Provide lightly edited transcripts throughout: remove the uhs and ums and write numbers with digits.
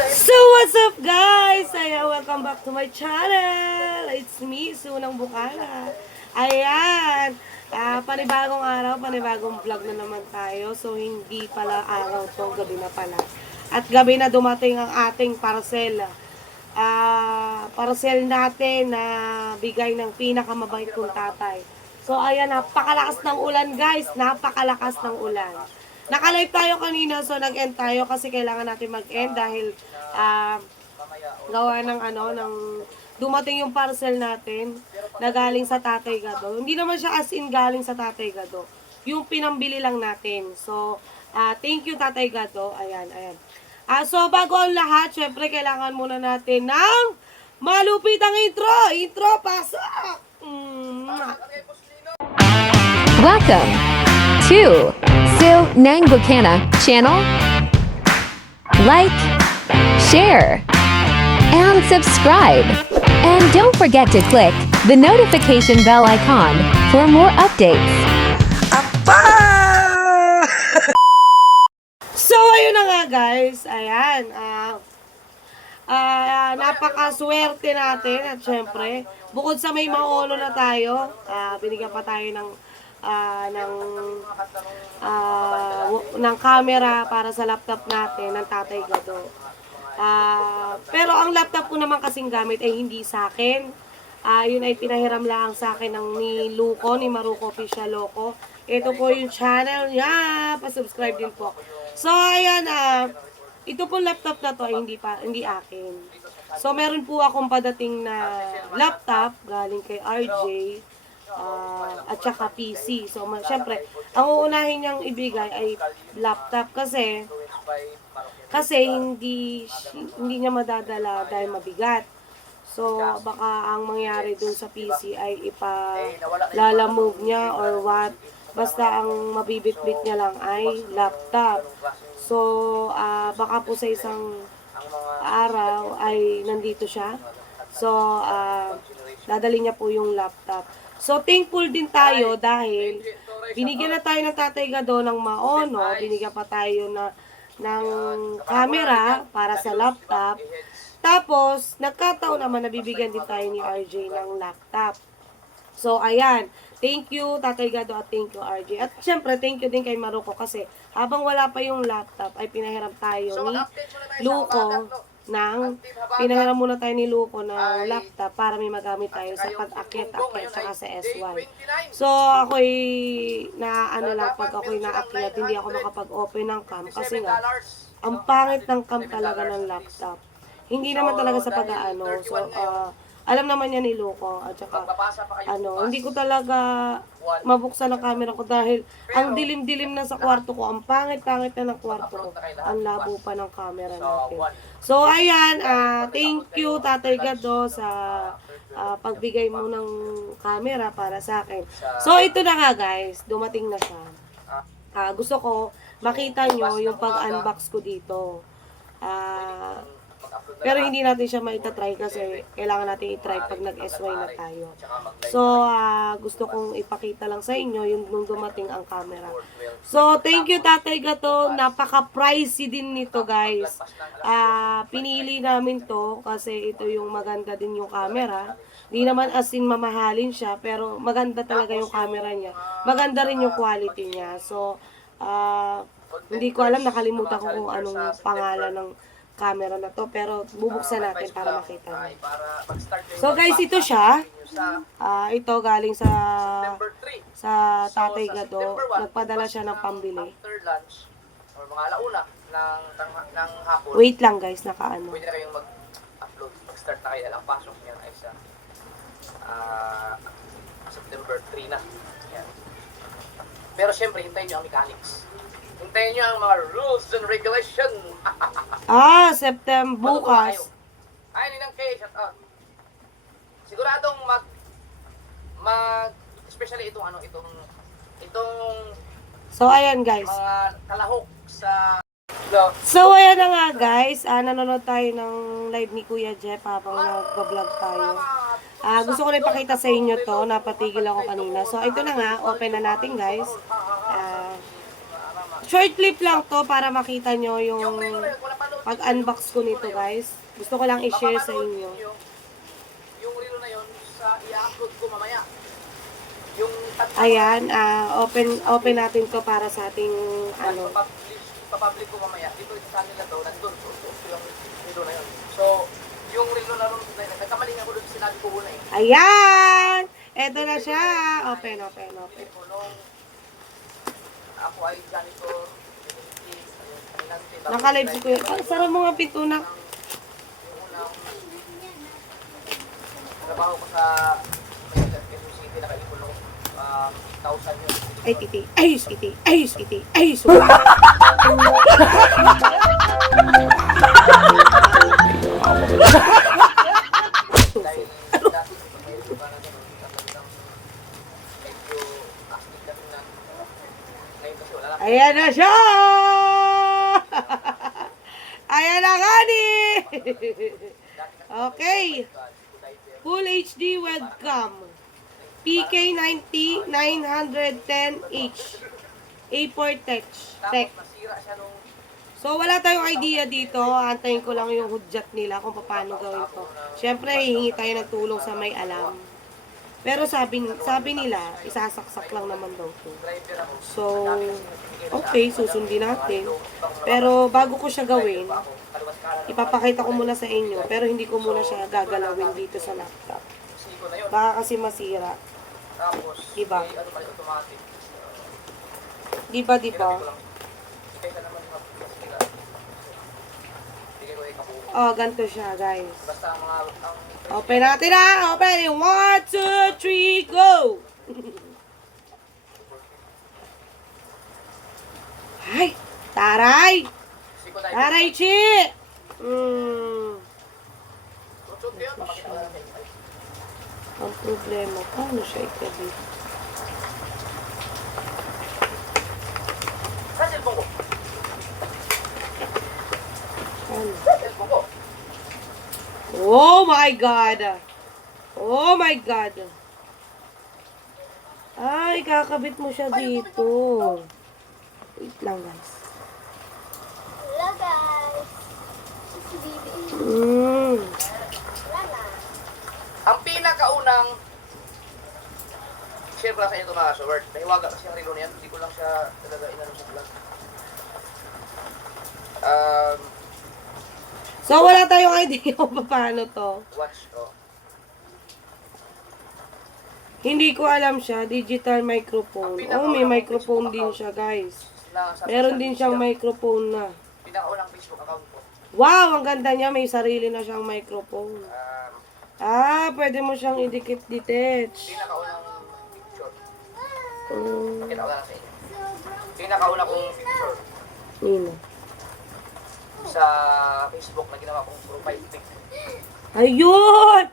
So what's up guys? Ayan, welcome back to my channel. It's me, Sunang Bukala. Ayan, panibagong araw, panibagong vlog na naman tayo. So hindi pala araw to, gabi na pala. At gabi na dumating ang ating parcel. Parcel natin na bigay ng pinakamabait kong tatay. So ayan, napakalakas ng ulan guys, napakalakas ng ulan. Naka-live tayo kanina, so nag-end tayo kasi kailangan natin mag-end dahil gawa ng dumating yung parcel natin na galing sa Tatay Gado. Hindi naman siya as in galing sa Tatay Gado. Yung pinambili lang natin. So, thank you Tatay Gado. Ayan, ayan. So, bago ang lahat, syempre kailangan muna natin ng malupit ang intro. Intro, pasok! Welcome to Sunang Bukala channel. Like, share, and subscribe. And don't forget to click the notification bell icon for more updates. Apa! So, ayun na nga guys. Ayan. Napakaswerte natin at syempre, bukod sa may maulo na tayo, binigyan pa tayo ng camera para sa laptop natin ng Tatay Gado. Pero ang laptop ko naman kasing gamit ay hindi sa akin. Yun ay pinahiram lang sa akin ni Luco, ni Maruco Official Loco. Ito po yung channel niya. Pa-subscribe din po. So, ayan, ito po laptop na to ay hindi akin. So, meron po akong padating na laptop galing kay RJ. At saka PC. So, syempre, ang uunahin niyang ibigay ay laptop kasi hindi niya madadala dahil mabigat. So, baka ang mangyari dun sa PC ay ipalalamove niya or what. Basta ang mabibitbit niya lang ay laptop. So, baka po sa isang araw ay nandito siya. So, dadali niya po yung laptop. So, thankful din tayo dahil binigyan na tayo ng Tatay Gado ng maono, binigyan pa tayo ng camera para sa laptop. Tapos, nagkataon naman nabibigyan din tayo ni RJ ng laptop. So, ayan. Thank you, Tatay Gado, at thank you, RJ. At syempre, thank you din kay Maruco kasi habang wala pa yung laptop, ay pinahiram tayo ni Luco pinahiram muna tayo ni Luco ng laptop para may magamit tayo sa pag-akyat-akyat saka sa SY. So, ako'y pag ako'y naakyat, hindi ako makapag-open ng cam kasi nga, ang pangit ng cam talaga ng laptop. Hindi naman talaga sa pag-aano. So, alam naman niya ni Luco at saka hindi ko talaga mabuksan ang camera ko dahil ang dilim-dilim na sa kwarto ko, ang pangit-pangit na ng kwarto ko, ang labo pa ng camera natin. So ayan, thank you Tatay Gado sa pagbigay mo ng camera para sa akin. So ito na nga guys, dumating na siya. Gusto ko makita nyo yung pag-unbox ko dito. Pero hindi natin siya maitatry kasi kailangan natin i-try pag nag-SY na tayo. So, gusto kong ipakita lang sa inyo yung nung dumating ang camera. So, thank you Tatay Gato. Napaka-pricey din nito guys. Pinili namin to kasi ito yung maganda din yung camera. Hindi naman as in mamahalin siya, pero maganda talaga yung camera niya. Maganda rin yung quality niya. So, hindi ko alam, nakalimutan ko kung anong pangalan ng camera na to, pero bubuksan natin para makita nyo. So guys, ito siya. Ito galing sa Tatay Gado. Nagpadala siya ng pambili. Wait lang guys, nakaano. Pwede na kayong mag-upload. Mag-start na kayo. Ang pasok niyan ay sa September 3 na. Yan. Pero syempre, hintayin nyo ang mechanics. Hintayin nyo ang mga rules and regulation. September bukas. Ay, ninang K, shut up. Siguradong especially itong So, ayan guys. mga kalahok sa So, ayan na nga guys. Nanonood tayo ng live ni Kuya Jeff habang nag-vlog tayo. Gusto ko na ipakita sa inyo to. Napatigil ako kanina. So, ito na nga. Open na natin guys. Short clip lang to para makita nyo yung pag-unbox ko nito, guys. Gusto ko lang i-share sa inyo. Yung relo na yun, i-upload ko mamaya. Yung Ayan, open natin to para sa ating, papublic ko mamaya. Dito sa kanila daw, nandun. Yung relo na yun. So, yung relo na rin, nagkamaling ako doon sinabi ko una eh. Ayan! Eto na siya. Open. Nung ako ay janitor, Naka-live si Kuya. Sarap mo nga pinto na. yung unang trabaho ko sa Quezon City, nakaipon ako 8,000 yun. Ay, titi. Ay, Dahil dati may iba na ganun, talagang medyo astig kasi na ngayon kasi wala lang. Ayan na siya! Ayan na nga ni! Okay. Full HD webcam. PK90 910H. A4 text. Tapos nasira siya nung So, wala tayong idea dito. Antayin ko lang yung hudyat nila kung paano gawin to. Siyempre, hihingi tayo ng tulong sa may alam. Pero sabi nila, isasaksak lang naman daw to. driver ako. So, okay, susundin natin. Pero bago ko siya gawin, ipapakita ko muna sa inyo. Pero hindi ko muna siya gagalawin dito sa laptop. Siko na yun. Baka kasi masira. Tapos, Diba? may ano pala automatic. Diba? Kailangan ko lang. Kaysa naman yung masira. Bigay ko ay kabuo. Oh, ganito siya, guys. Basta ang mga Open natin na! Open! 1, 2, 3, go! Ay! Taray! siko tayo. Taray, Chi! Tutsot ko yun, papakita ko lang kayo. Ang problema, paano siya ikabit? Sa cellphone ko. Ano? Cellphone ko. Oh my God! Oh my God! Ay, kakabit mo siya dito. Wait lang, guys. Hello guys! Si Bibi. Wala na. Ang pinakaunang share pala sa inyo ito mga showert. Nahiwaga kasi ang relo na yan. Hindi ko lang siya talaga inano sa vlog. So, wala tayong idea kung paano to. Watch. Oh. Hindi ko alam siya. Digital microphone. Oh, may microphone din siya, guys. Meron din siyang microphone na. Pinakaunang Facebook account ko. Wow, ang ganda niya. May sarili na siyang microphone. Pwede mo siyang idikit-detach. Pinakaunang picture. Mm, Pakita ko lang sa inyo. Pinakauna kong picture Nino. sa Facebook na ginawa kong profile pic. Ayun!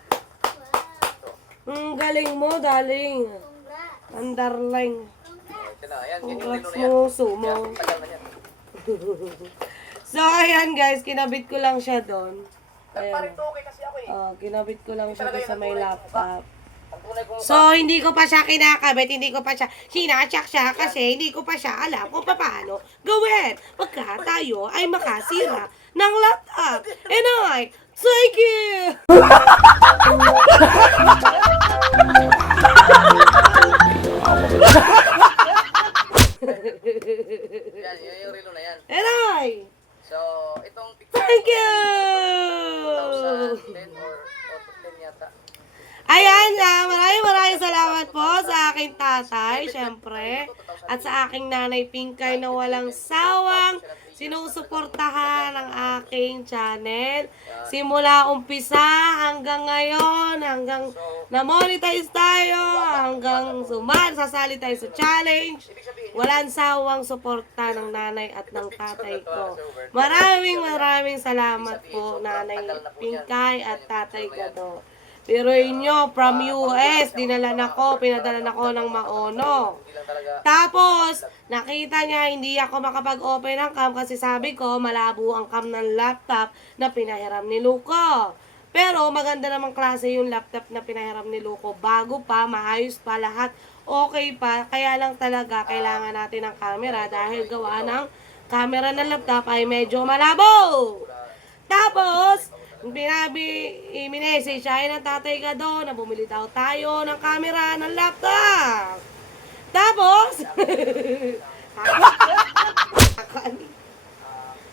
Galing mo, darling. Underline. Ito na, ayan. Yan yung Congrats relo na yan. mo, sumo. Kaya tagal na yan. So, ayan guys, kinabit ko lang siya doon. Nagparin to okay kasi ako eh. Kinabit ko lang siya doon sa may laptop. Ang tunay kong So, hindi ko pa siya kinakabit, hindi ko pa siya sinatsak siya kasi hindi ko pa siya alam kung paano gawin pagka tayo ay makasira ng laptop. And I, thank you! yan, yan yung relo na yan. And I, So, itong picture thank you! 2010 or 2010 yata. Ayan na, maraming salamat po sa aking tatay, syempre, at sa aking nanay Pinkay na walang sawang sinusuportahan ang aking channel. Simula umpisa hanggang ngayon, hanggang na-monetize tayo, hanggang sasali tayo sa challenge. Walang sawang suporta ng nanay at ng tatay ko. Maraming salamat po, Nanay Pinkay at Tatay Gado. Pero inyo, from US, pinadala na ko ng maono. Tapos, nakita niya, hindi ako makapag-open ng cam kasi sabi ko, malabo ang cam ng laptop na pinahiram ni Luco. Pero, maganda namang klase yung laptop na pinahiram ni Luco. Bago pa, maayos pa lahat, okay pa. Kaya lang talaga, kailangan natin ng camera dahil gawa ng camera ng laptop ay medyo malabo. Tapos, minessage siya ng tatay ka doon na bumili daw tayo ng camera ng laptop. Tapos,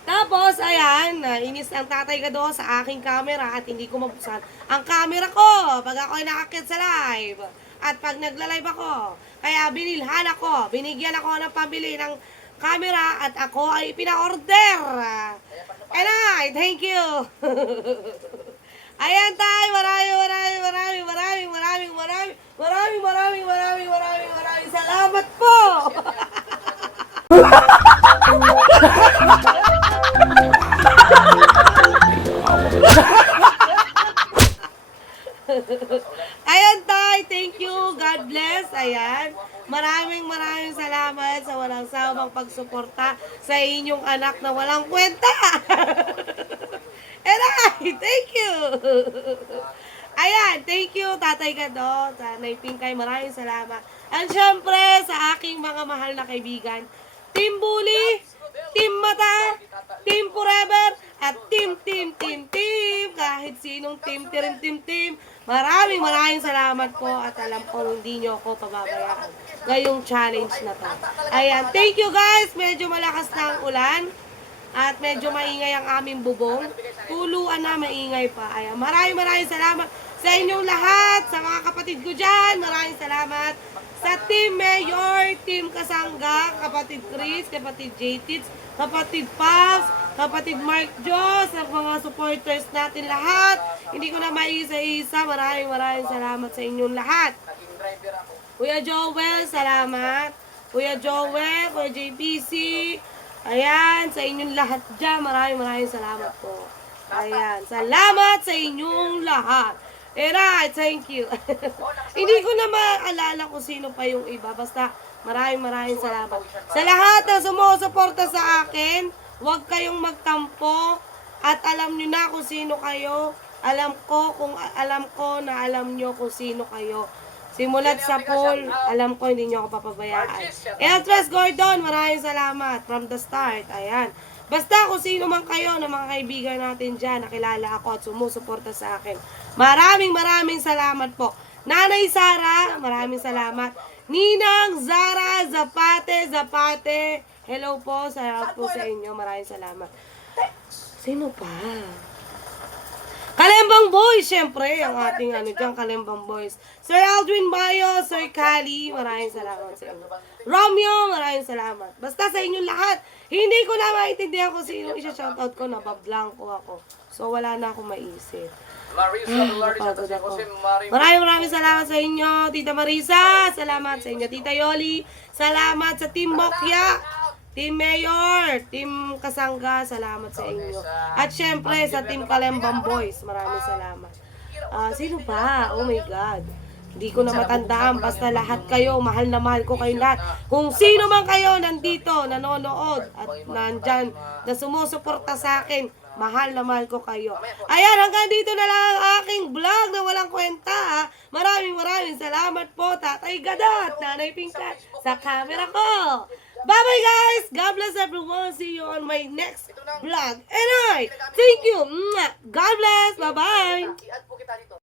tapos, ayan, nainis ang tatay ka doon sa aking camera at hindi ko mabuksan ang camera ko pag ako ay nakakit sa live. At pag nagla-live ako, kaya binilhan ako, binigyan ako ng pambili ng camera at ako ay pina-order. And thank you. Ayan tayo, maraming salamat po. Ayan tay, thank you, God bless. Ayan, maraming salamat sa walang sawang pagsuporta sa inyong anak na walang kwenta. And thank you. Ayan, thank you Tatay Gado, sa Naipingkay, maraming salamat. And syempre sa aking mga mahal na kaibigan, Team Bully, Team Mata, Team Forever, at Team. Kahit sinong team. Maraming salamat po at alam ko hindi nyo ako pababayaan ngayong challenge na to. Ayan, thank you guys. Medyo malakas na ang ulan at medyo maingay ang aming bubong. Tuluan na, maingay pa. Ayan, maraming salamat sa inyong lahat, sa mga kapatid ko dyan. Maraming salamat sa Team Mayor, Team Kasangga, kapatid Chris, kapatid JTits, kapatid Pabs, kapatid Mark Diyos, at mga supporters natin lahat. Hindi ko na maisa-isa. Maraming salamat sa inyong lahat. Naging driver ako. Kuya Joel, salamat. Kuya Joel, Kuya JPC. Ayan, sa inyong lahat dyan. Maraming salamat po. Ayan, salamat sa inyong lahat. Alright, thank you. Hindi ko na maalala kung sino pa yung iba. Basta maraming salamat. Sa lahat na sumusuporta sa akin, huwag kayong magtampo. At alam nyo na kung sino kayo. Alam ko na alam nyo kung sino kayo. Simulat sa poll, alam ko hindi nyo ako papabayaan. Eltres Gordon, maraming salamat from the start. Ayan. Basta kung sino man kayo ng mga kaibigan natin dyan, nakilala ako at sumusuporta sa akin. Maraming salamat po. Nanay Sara, maraming salamat. Ninang Zara Zapate. Hello po, salamat po sa inyo. Maraming salamat. Sino pa? Kalembang Boys, syempre, ang ating dyan, Kalembang Boys. Sir Aldwin Bayo, Sir Kali, maraming salamat sa inyo. Romeo, maraming salamat. Basta sa inyong lahat, hindi ko na maintindihan kung sino isa-shoutout ko, nabablanko ako. So, wala na akong maisip. Napagod ako. Maraming salamat sa inyo, Tita Marisa, salamat sa inyo, Tita Yoli, salamat sa Team Mokya, Team Mayor, Team Kasangga, salamat sa inyo. At syempre sa Team Kalembang Boys, maraming salamat. Sino pa? Oh my God. Hindi ko na matandaan, basta lahat kayo, mahal na mahal ko kayo lahat. Kung sino man kayo nandito, nanonood, at nandyan, na sumusuporta sa akin, mahal na mahal ko kayo. Ayan, hanggang dito na lang ang aking vlog na walang kwenta. Maraming salamat po, Tatay Gadot, Nanay Pingkat, sa camera ko. Bye-bye guys! God bless everyone. See you on my next vlog. And thank you. God bless. Bye-bye. I-add po kita dito.